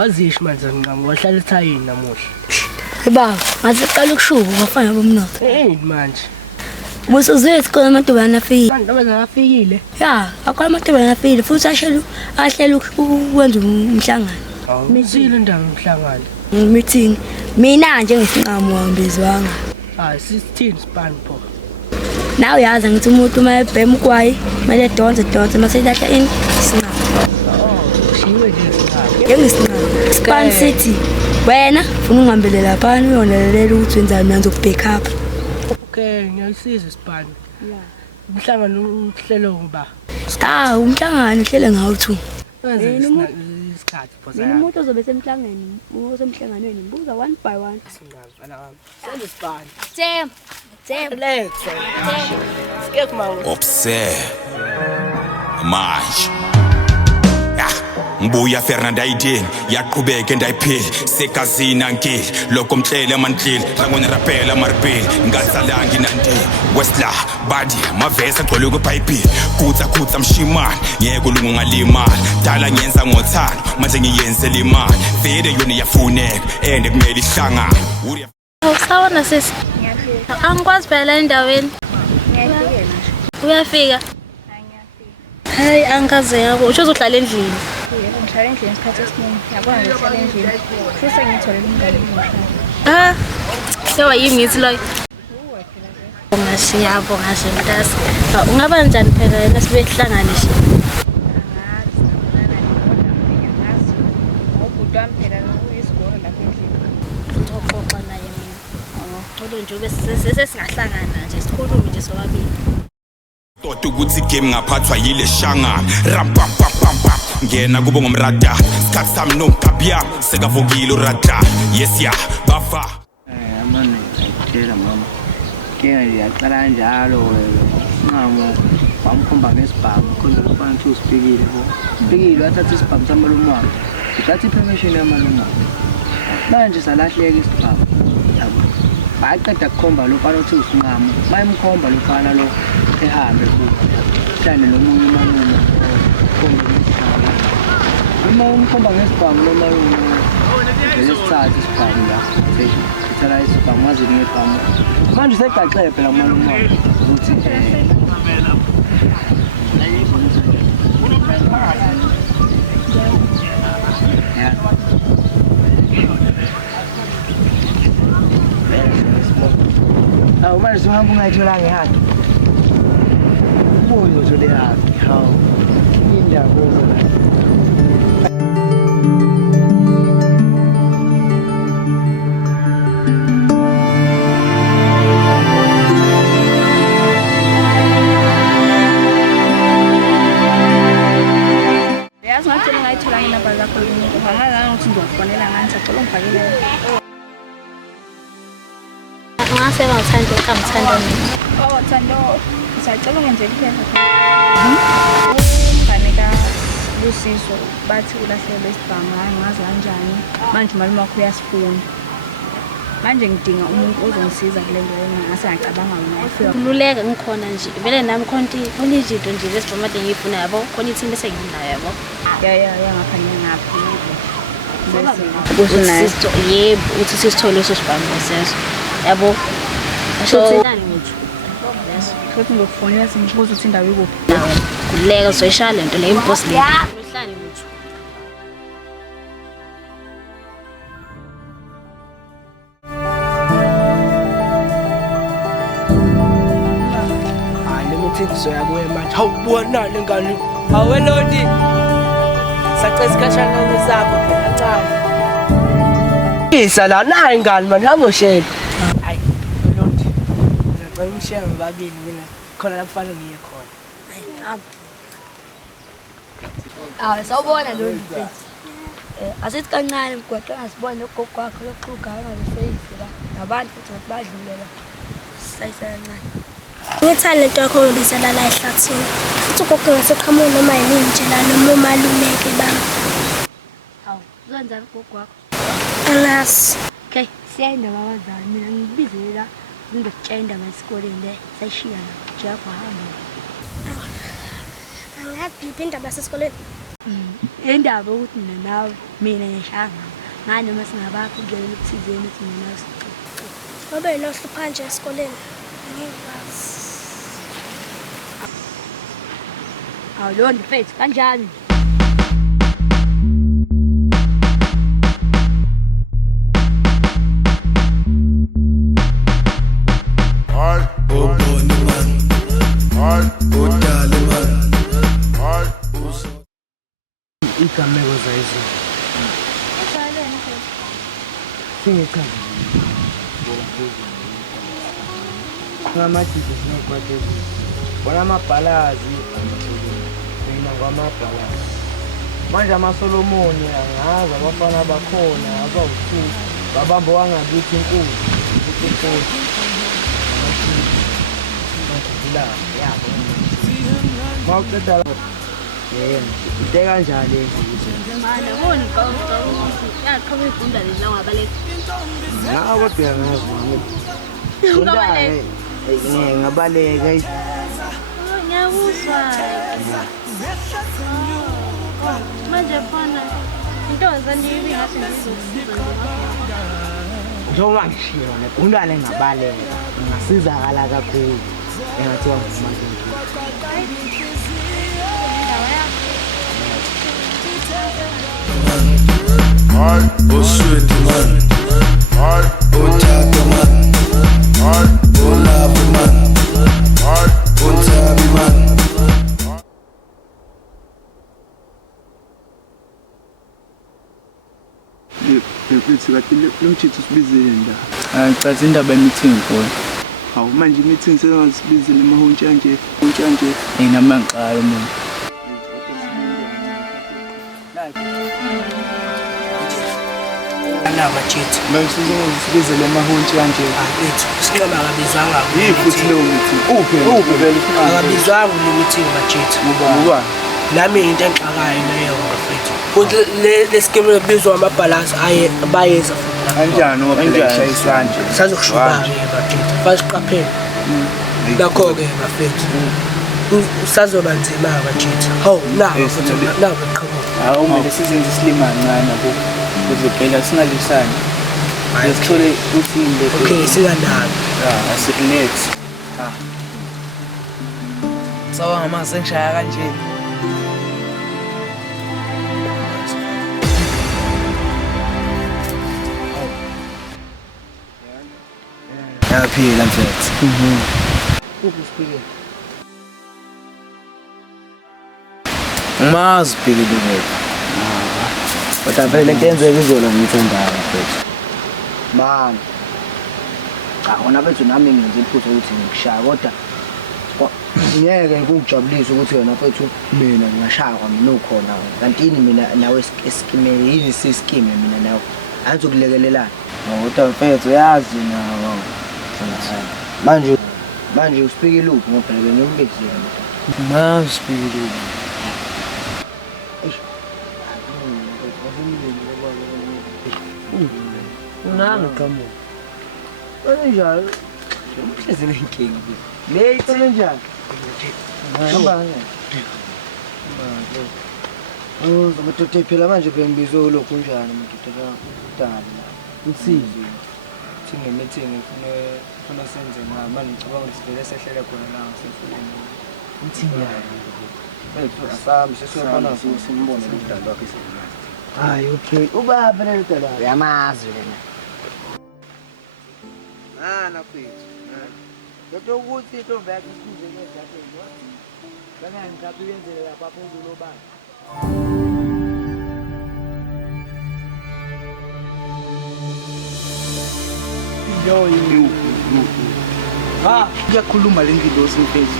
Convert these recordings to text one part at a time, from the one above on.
Wazisho manje ngiqhamuka wahlala ethayini namuhla. Baba, ngasiqala ukushuka ngafana bomnotho. Manje. Musuze isikole amantombazane afike. Amantombazane afikile. Ya, akho amantombazane afike futhi ahlela ukwenza umhlangano. Misile ndawo umhlangano. Meeting. Mina nje ngisinqamo wambizwanga. Sisithini span pho. Naw yazi ngithi umuntu uma ebhema ukwayi, manje donse mase ilahla ini sinqamo. Shiwe nje sinqamo. Njengesinqamo. Span City. Wena ufuna ungihambele lapha uyonelelela ukuthi wenzani mina ngizokubhack up. Okay, ngiyayisiza span. Umhlangano uhlelo ngoba. Umhlangano uhlele ngawo 2. Isikhathi pho Mina umuntu ozobe semhlangeni, usemhlanganweni ngibuza 1 by 1. Sinqazana wami. Sele span. Lex. Skip mawuthi. Observe. Manje. Mbuya Fernanda idini yaqhubeka endayiphili segazina ngili lokho mhlele amanhlili langone rapela marbil ngazalangi nandi westla badi mavesa gcwele kuBhayibheli khutha mshimani ngeke ulungu ngalimali dala ngenza ngothando manje ngiyenzela imali vele yona yafuneka ende kumele ihlangana Awusawona sisi angikwazi phela endaweni uyafika hayi angaze yabo usho uzohlala endlini ngihlala endlini isikhathi esiningi yabona ngihlala endlini futhi ngitholela umngane omusha sewa yimi ngithi lo ngasiyabo ngasemntasi ungaba njani phela yena sibe hlangane nje ubhuti wami phela uyisigoro lapha endlini uxoxa naye mina nje ube sesingahlangana nje sikhulume nje sobabili Tota ukuthi game ngaphathwa yile shangana ram pam pam pam pam ngena kubo ngomrada isikhathi sami nomkabya sekavukile urada yes ya bafa Amane ayitshela mama kenga ngiyaqala kanjalo sinqamo wamkhomba ngesibhamu khona lokufana ukuthi usipikile ho sipikile wathatha isibhamu samalume wakhe uthatha ipermission yamalume wakhe manje salahleka isibhamu yabo baqeda kukhomba lokufana ukuthi usinqamo bayimkhomba lokufana lo ehambe kuhlane nomunye umalume khomba ngesibhamu uma umkhomba ngesibhamu nomalume lesithatha isibhamu la sithatha isibhamu wazi ngebhamu manje segaxele phela umalume wakhe ukuthi manje uhamba ungayitholanga ihati ubuye uzothole ihati hawu indaba yazi ngathi ngayitholanga inamba zakho ngangazange ukuthi ngizokufonela ngani sacela ungifakele ngase ngithanda ukamthanda mina Thando sacela ungenzele iphepha umngane kaLusizo bathi ulahlele isibhamu hayi ngazi kanjani manje umalume wakho uyasifuna manje ngidinga umuntu ozongisiza kule nto ngase ngacabanga wena ufika kululeka ngikhona nje vele nami khonti izinto nje lesibhamu ade ngiyifuna yabo khona ithini bese nginayo yabo ya ngaphanye ngaphi yebo uthi sisithole leso sibhamu leso yabo asho nani ngithi futhi ngokufonela singibuza ukuthi indawo ikuphi kululeka uzoyishaya lento le impost le uhlale ngithi Soya kuwe manje awubona lengane awelodi sacela isikashana nesakho phela ncane isa la nayi ingane manje amoshela hayi lodi ngicela umshiya ngababili mina khona la kufanele ngiye khona Sawubona lo mfethu. Asithi kancane mgwaqo ngasibone ugogo wakho loqhugana ngeface la. Nabantu futhi badlulela. Sayisana. Ngithanda into yakho ngibizela la ehlathini. Futhi ugogo ngaseqhamuka noma yini nje la noma umalumeke bami. Hawu, uzenzani ugogo wakho? Alas. Okay, siyayinda babazali mina ngibizele la ngizokutshela indaba esikoleni le sayishiya la. Jakho hamba. Angathi indaba yasesikoleni. indaba ukuthi mina nawe mina ngihlanga ngani noma singabakho indlela okuthizeni ukuthi mina nawe Ngobe nohlupha nje esikoleni. Ngikwazi. awu lo ndifethu kanjani igameko zayizolo singechaza ngamadidi sinokwatezi bona amabhalazi mina kwamabhalazi manje amasolomoni angazi abafana bakhona abawu-2 babamba wangakithi inkulu yabo mawuceda ite kanjani Mana ngoni yaqhubeka ifunda lezi la ngabaleka. ngawo kodwa uyangazi ngabaleka Ngiyakuzwa. Manje fana into zandibi ngathi ngizosiza njengoba ngishilo negundane ngabaleka ngasizakala kakhulu engathiwa ngumanje Oh sweet man, oh tata man, oh love man, oh tabi man. Befethu kade lo mthetho sibizele ndaba. ngicatha indaba ye-meeting boy Hawu manje i-meeting sengasibizele amahontsha nje, nginama ngiqala mina Anaba chithi manje sibizele amahontsha kanje. bethu sinoma akabizanga Yifuthi leyo meeting. Uphi vele akabizanga le meeting bachithi ngoba nami into engixakayo leyo bafethu futhi le scheme ebizwa amabhalance bayenza futhi kanjani ngoba phela ishayiswa nje. sazokushuba-ke bachithi basiqaphele lakho-ke bafethu sazoba nzima bachithi hawu nabo futhi nabo qhamuka hawu kumele sizenze isilimani ncane nabo ukuze phela singalisani sithole uthinde okay singanabi asikunethi sawanga mase ngishaya kanje yaphila mfethu ubusipike umazi ubhekile ngeke kodwa vele kuyenzeka izolo ngithandayo mfethu man cha kona bethu nami ngenze iphutha ukuthi ngikushaya kodwa ngeke kungijabulisa ukuthi wena mfethu mina ngingashaya kwami ukhona kanti yini mina nawe eskime yini siskime mina nawe angizokulekelelana kodwa mfethu yazi nawo manje usipike luphi ngoba phela bengikubizile mazi usipike luphi unami kamu kanjani umhlezi lenkinga late kanjani ngibane uzokuthi phela manje bengibizwe lokhu njani umuntu dala usizi thinge meeting ufuna senze manje ngicabanga ukuthi vele sehlele khona la sefuna uthini bethu asami sesiyabona simbone umdala wakhe sesiyabona hayi okay ubaba lelo dala uyamazi wena nafethu Yento ukuthi intombi yakhe isikhundle ngezakhe ngothi bana ngicaphi yenzele lapha phezulu obani yo ha kuyakhuluma le ndilo simfethu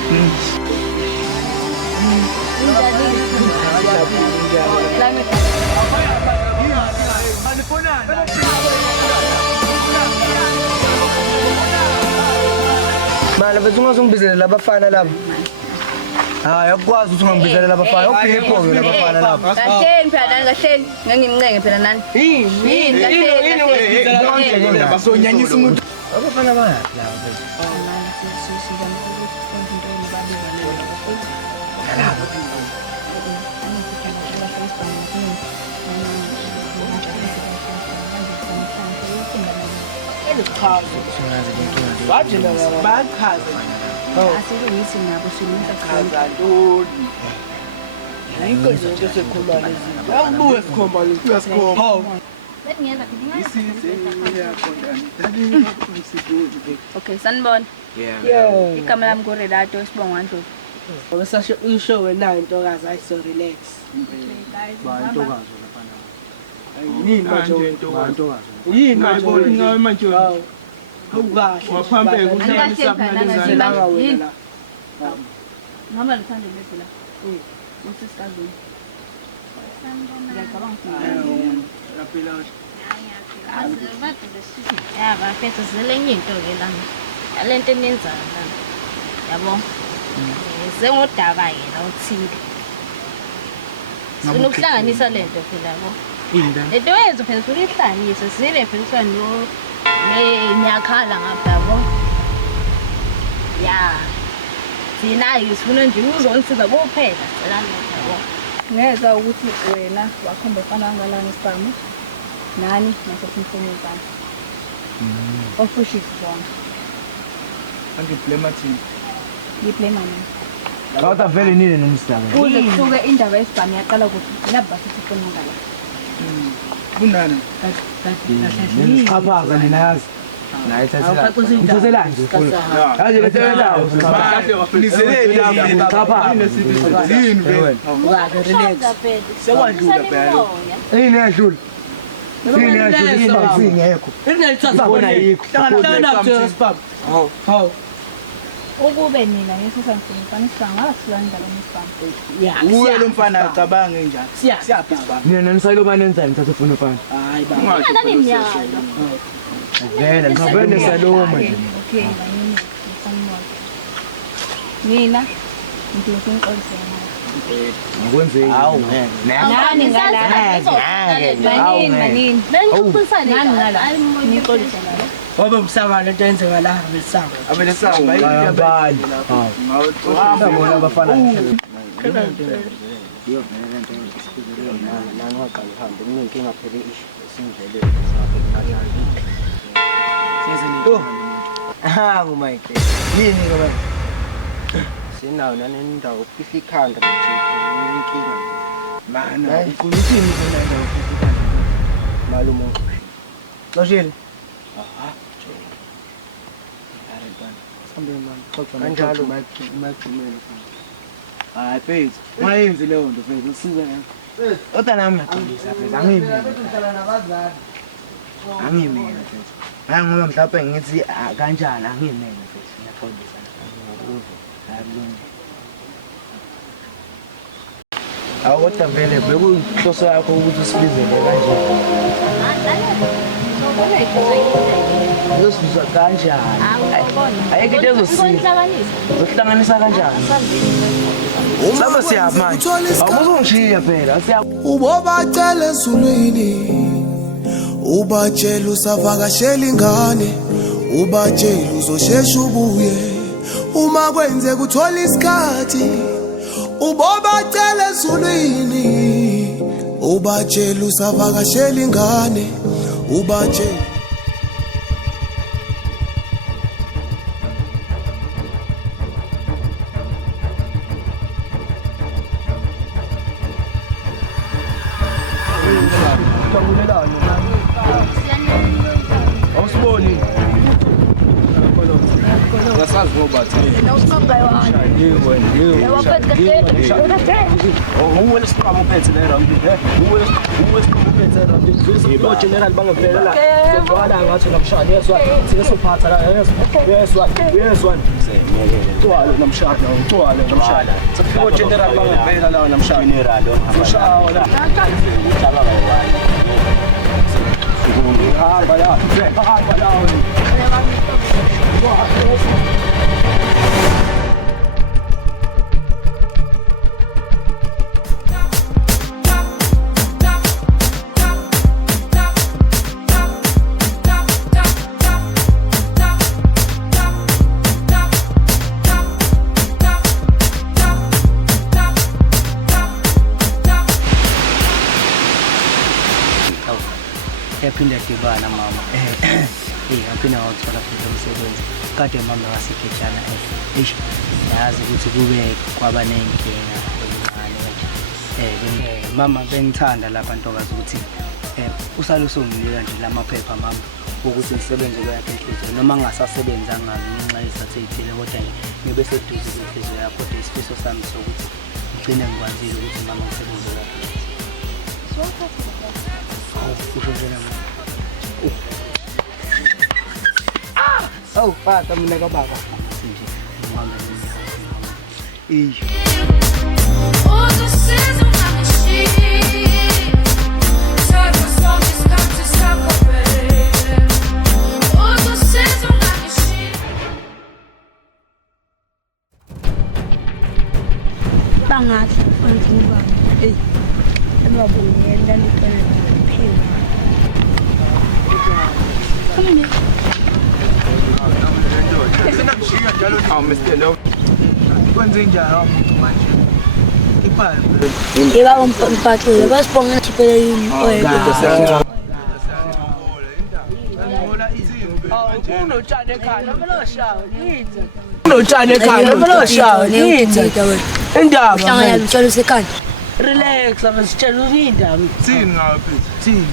Mana bethu ngizongibizela labafana laba. Hayi akwazi ukuthi ngibizele labafana. Ubhipho ke labafana laba. Kahleni phela nani kahleni. Ngangimncenge phela nani. Yini kahleni. Basonyanyisa umuntu. Abafana bayaphi laba bethu? bayachaza bayachaza asilungisi nabo silungisa chaza ntoni yikho nje into sekhomba lezi akubuye sikhomba lezi hawu okay sanibona yeah igama lami nguRelato Sibongwa Ndlovu Obesasho usho wena intokazi ayiso relax Bantokazi lapha. yini manje yini manje awukahle Waphambeka uhlala wena ngama lithanda lesi la usisikazini ngiyacabanga ya bafethu zilenye into ke lana yalento eniyenzayo lana yabo sengodaba yena uthile sifuna ukuhlanganisa lento phela yabo lento yenzo phela sifuna ihlanganise sibe phela usano nyakhala ngapha yabo ya thina sifuna nje uzonisiza kuphela cela lento yabo ngeza ukuthi wena wakhomba fana ngalana isibhamu nani nasesimfumezana ofushisi zona angiblame thina ngiblame mani Kawuta vele nini nomsitaba kuze kusuke indaba yesibhamu yaqala ukuthi lapha sithi funa ngala kunana Apha nina yazi naye thathela nje ufuna yazi letela nizeleni lapha yini vele relax sekwandlula phela yini yadlula yini yadlula yini singekho ingayithatha yikho hlangana spam hawu ukube nina ngesisangifuna isibhamu ngathula indaba yesibhamu uwe lo mfana acabange njani siyabhaba nina nisayilo banenza ngithathe ufuna ufana hayi baba ngani imiyalo vele ngizobene saloma nje okay bayini sanimoto mina ngifuna uqolisa akwenzeki hawu nani ngala manini bengiqisane nani ngala niqolisa la wabe umsaba lento yenzeka la besaba abelesamba yabani hamba bona abafana Ngumayike. yini ngoba Sinawo nanendawo ofisa ikhanda nje inkinga. mana ukuthini bona ndawo ufika Malumo. xoshile Sambe manje. Xoxa kanjalo mayigcumela. hayi phezulu mayenzi leyo nto phezulu usiza yena kodwa nami ngiyaqolisa phezulu angimele angimele phezulu hayi ngoba mhlawumbe ngithi kanjani angimele phezulu ngiyaqolisa awu kodwa vele bekuyinhloso yakho ukuthi usibizele kanje uzosizwa kanjani ayike into ezosiza uhlanganisa kanjani Saba siya manje. Awuzongishiya phela siya ubobacela ezulwini ubatshela usavakashela ingane ubatshela uzoshesha ubuye uma kwenze kuthola isikhathi ubobacela ezulwini ubatshela usavakashela ingane ubatshela awusiboni ngasazi ngoba thina uwele siqhamu phethe le round uwele siqhamu phethe round lo general bangaphelela sefana ngathi namshana yeswa sesophatha la yeswa twala namshana twala namshana lo general bangaphelela la namshana general ushawa la hamba la Yaphinda dibana mama. aphinde ngawuthola futhi umsebenzi kade mama ngasekhetshana eish yazi ukuthi kube kwaba nenkinga ezincane mama bengithanda lapha ntokazi ukuthi usale usonginika nje lamaphepha mama ukuthi ngisebenze kwakhe inhliziyo noma ngingasasebenzanga ngenxa yesathe ithile kodwa ngibe seduze inhliziyo yakho kodwa isifiso sami sokuthi ngigcine ngikwazile ukuthi mama ngisebenze kwakhe. Usho njena mama. Oh, pata mina ka baba. Nje ngihamba nje. Bangathi kwenziwa ebabuyela liphela liphela. Come Iba umphathile basibonga thiphele yini unotshane ekhaya noma loshawa indaba hlangana utshalo sekhaya relax abasitshela indaba thini ngaphi thini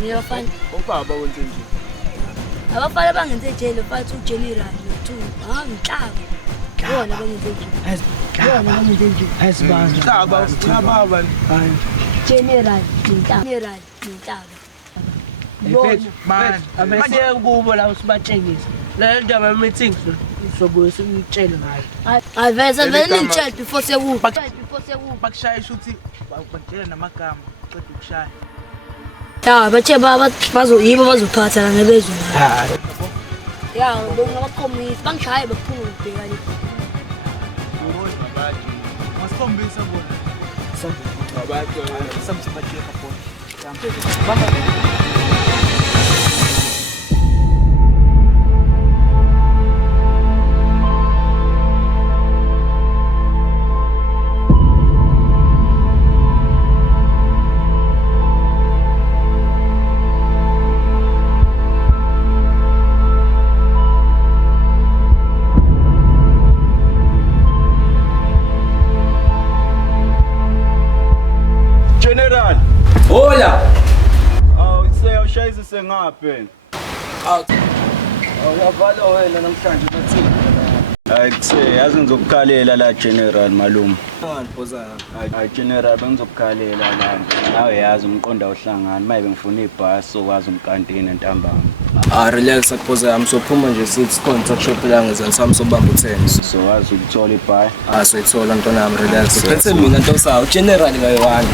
ngiyafana ubaba wenze nje abafana bangenze ejele bathi uGeneral no2 ngihlaba bona bangenze nje Hlaba General Nhlaba Man, manje kubo la usibatshengisa. Le ndaba ye meetings sobuye simtshele ngayo. Aveza vele nitshela before sekuba. Bakushaya ukuthi bakutshela namagama qeda ukushaya. Ya bathe bazoyiba bazophatha la ngebezwe. Ya bengabaqomisa bangishaye baphuma ubheka le. Masikhombisa bona. Sabathi samsibatshela khona. General. Hola. Ushayise sengaphi? Uyavala wena namhlanje bathini? Hayi kuse yazi ngizokukhalela la General malume. Ngiphoza. Hayi General bengizokukhalela la. Nawe yazi umqonda uhlangana mayibe ngifuna ibhasi sokwazi umkantini entambama. Relax akuphoza yami sophuma nje sithi contact shop la ngezani sami sobamba u10. So wazi ukuthola ibhayi. Soyithola ntwana yami relax. Phethe mina ntosawo General ngayiwani.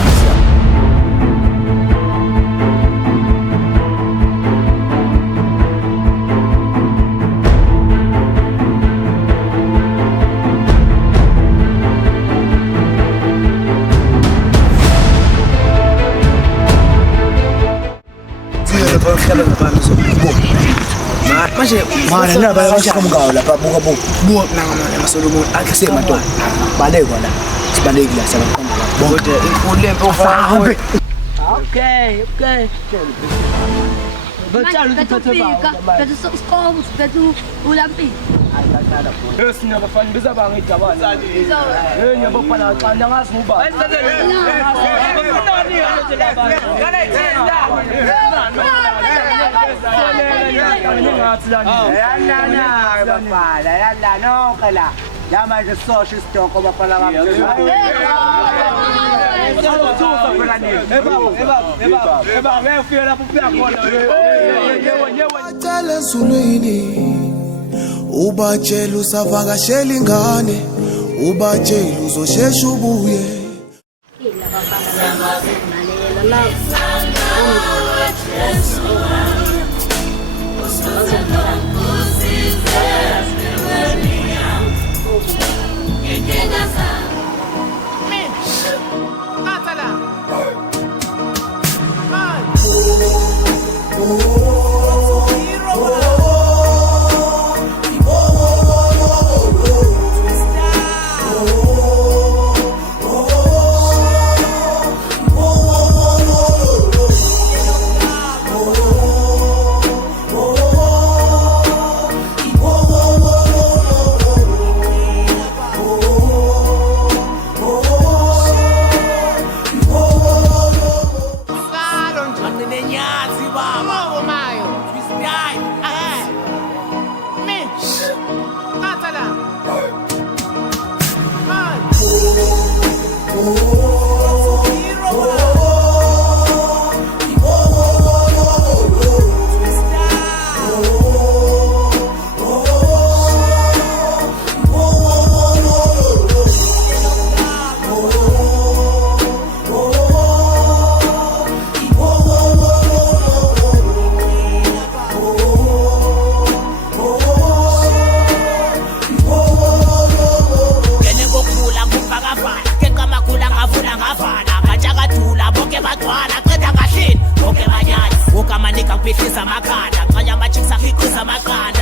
Manje mana naba yashamukayo lapha buka nanga maSolomon akuse madoda balekwa la sibalekile sabaqamba la bonke inkulu lempe ufaka okay Bacala uthathe baba Bethu sokusikoma bethu ulampini Sinabafana bezabanga idabana ngiyabafana xa nangazi ngoba yalla nonke la la manje sosho isitoko bafana Bacala ezulwini ubatshela usavakashela ingane ubatshela uzoshesha ubuye bambihliza amakhanda xanye amachicks akhiqiza amaqanda